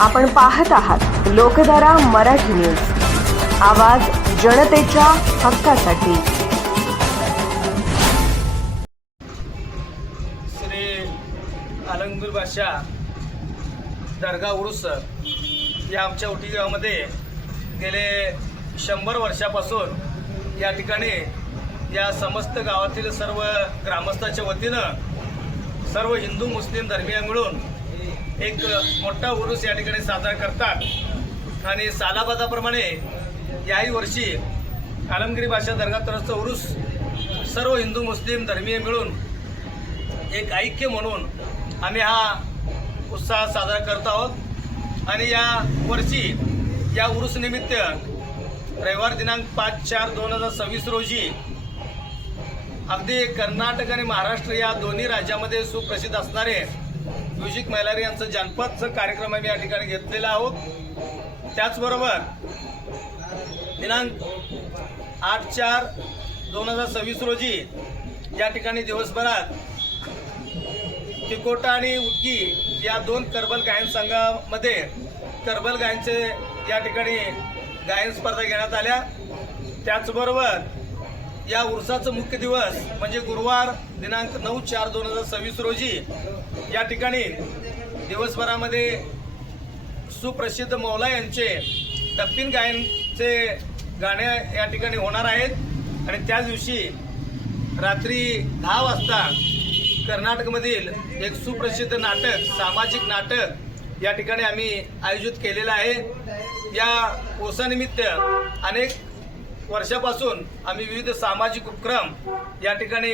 आपण पाहत आहात लोकधारा मराठी न्यूज, आवाज जनतेच्या हक्कासाठी। श्री अलंगीर बादशाह दर्गा उरुस या आमच्या उटी गावामध्ये गेले 100 वर्षापासून या ठिकाणी या समस्त गावातील सर्व ग्रामस्थांच्या वतीनं सर्व हिंदू मुस्लिम धर्मीय मिळून एक मोठा उरूस या ठिकाणी साजरा करतात आणि सालाबादाप्रमाणे याही वर्षी अलंगीर बादशाह दर्गा तरफचा उरूस सर्व हिंदू मुस्लिम धर्मीय मिळून एक ऐक्य म्हणून आम्ही हा उत्साह साजरा करत आहोत। आणि या वर्षी या उरूस निमित्त रविवार दिनांक 5/4/2026 रोजी अगदी कर्नाटक आणि महाराष्ट्र या दोन्ही राज्यामध्ये सुप्रसिद्ध असणारे म्युझिक मैलारी यांचं जनपदचा कार्यक्रम आम्ही या ठिकाणी घेतलेला आहोत। त्याचबरोबर दिनांक 8/4/2026 रोजी या ठिकाणी दिवसभरात तिकोटा आणि उटकी या 2 करबल गायन संघामध्ये करबल गायनचे या ठिकाणी गायन स्पर्धा घेण्यात आल्या। त्याचबरोबर या उर्साचा मुख्य दिवस म्हणजे गुरुवार दिनांक 9/4/2026 रोजी या ठिकाणी दिवसभरामध्ये सुप्रसिद्ध मौला यांचे डप्पिन गायनचे गाणे या ठिकाणी होणार आहेत। आणि त्याच दिवशी रात्री 10 वाजता कर्नाटकमधील एक सुप्रसिद्ध नाटक, सामाजिक नाटक या ठिकाणी आम्ही आयोजित केलेलं आहे। या उर्सानिमित्त अनेक वर्षापासून आम्ही विविध सामाजिक उपक्रम या ठिकाणी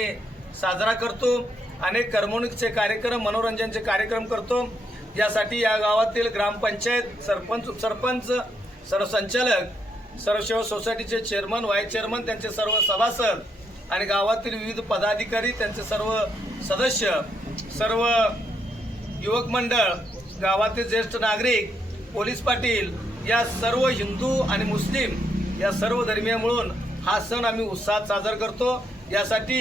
साजरा करतो, अनेक करमणुकीचे कार्यक्रम, मनोरंजनाचे कार्यक्रम करतो। यासाठी या गावातील ग्रामपंचायत, सरपंच, सर्व संचालक, सर्व सेवा सोसायटीचे चेअरमन, व्हाईस चेअरमन, त्यांचे सर्व सभासद आणि गावातील विविध पदाधिकारी, त्यांचे सर्व सदस्य, सर्व युवक मंडळ, गावातील ज्येष्ठ नागरिक, पोलीस पाटील या सर्व हिंदू आणि मुस्लिम या सर्व धर्मीय मिळून हा सण आम्ही उत्साहात साजरा करतो। यासाठी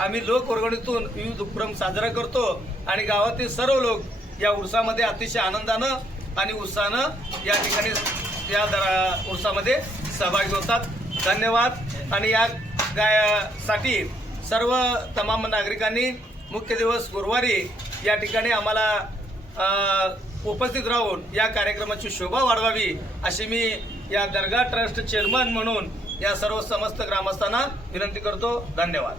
आम्ही लोकवर्गणीतून विविध उपक्रम साजरा करतो आणि गावातील सर्व लोक या उर्सामध्ये अतिशय आनंदानं आणि उत्साहानं या ठिकाणी या उर्सामध्ये सहभागी होतात। धन्यवाद। आणि या साठी सर्व तमाम नागरिकांनी मुख्य दिवस गुरुवारी या ठिकाणी आम्हाला उपस्थित राहून या कार्यक्रमाची शोभा वाढवावी अशी मी या दर्गा ट्रस्ट चेअरमन म्हणून या सर्व समस्त ग्रामस्थांना विनंती करतो। धन्यवाद।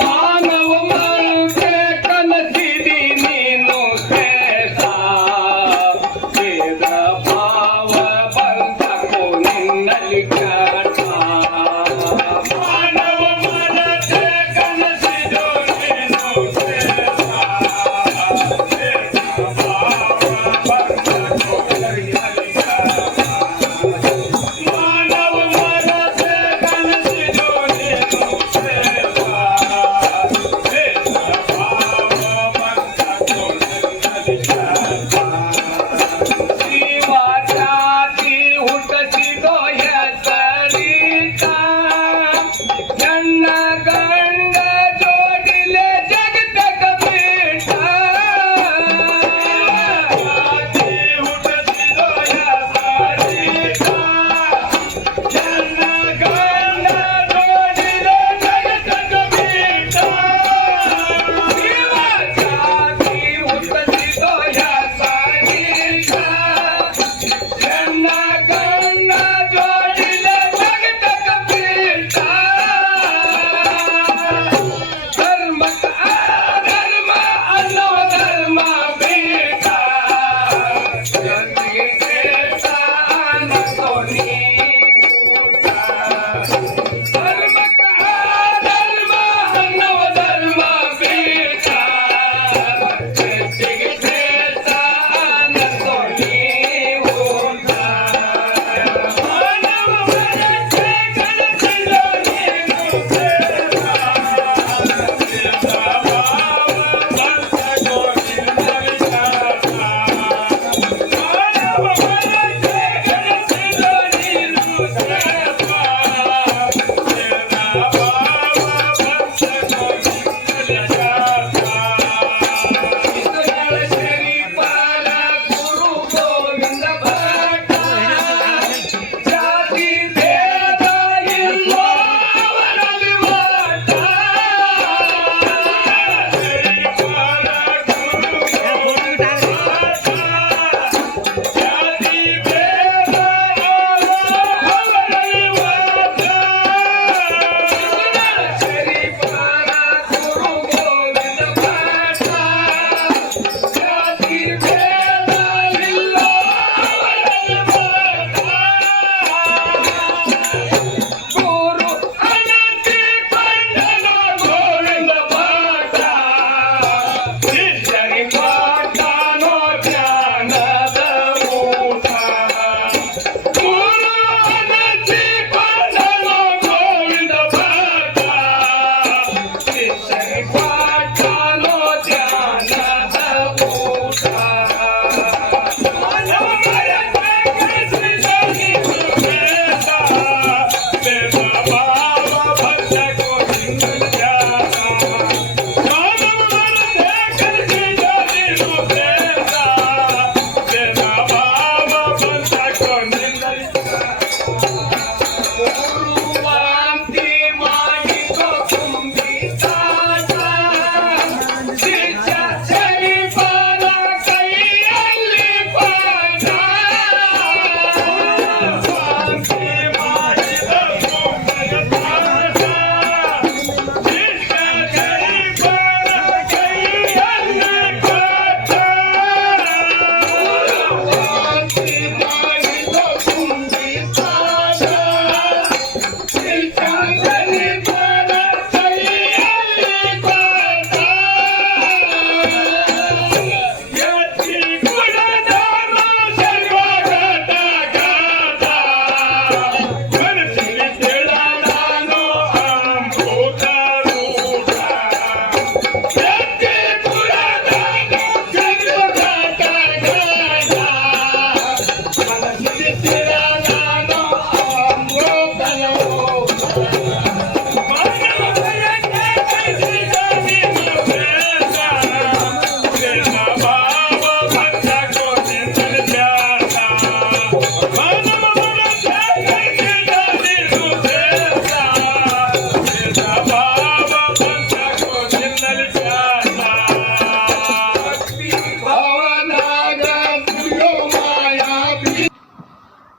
मानव मारुते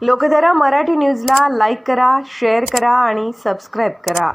लोकधारा मराठी न्यूजला लाईक करा, शेअर करा आणि सबस्क्राईब करा.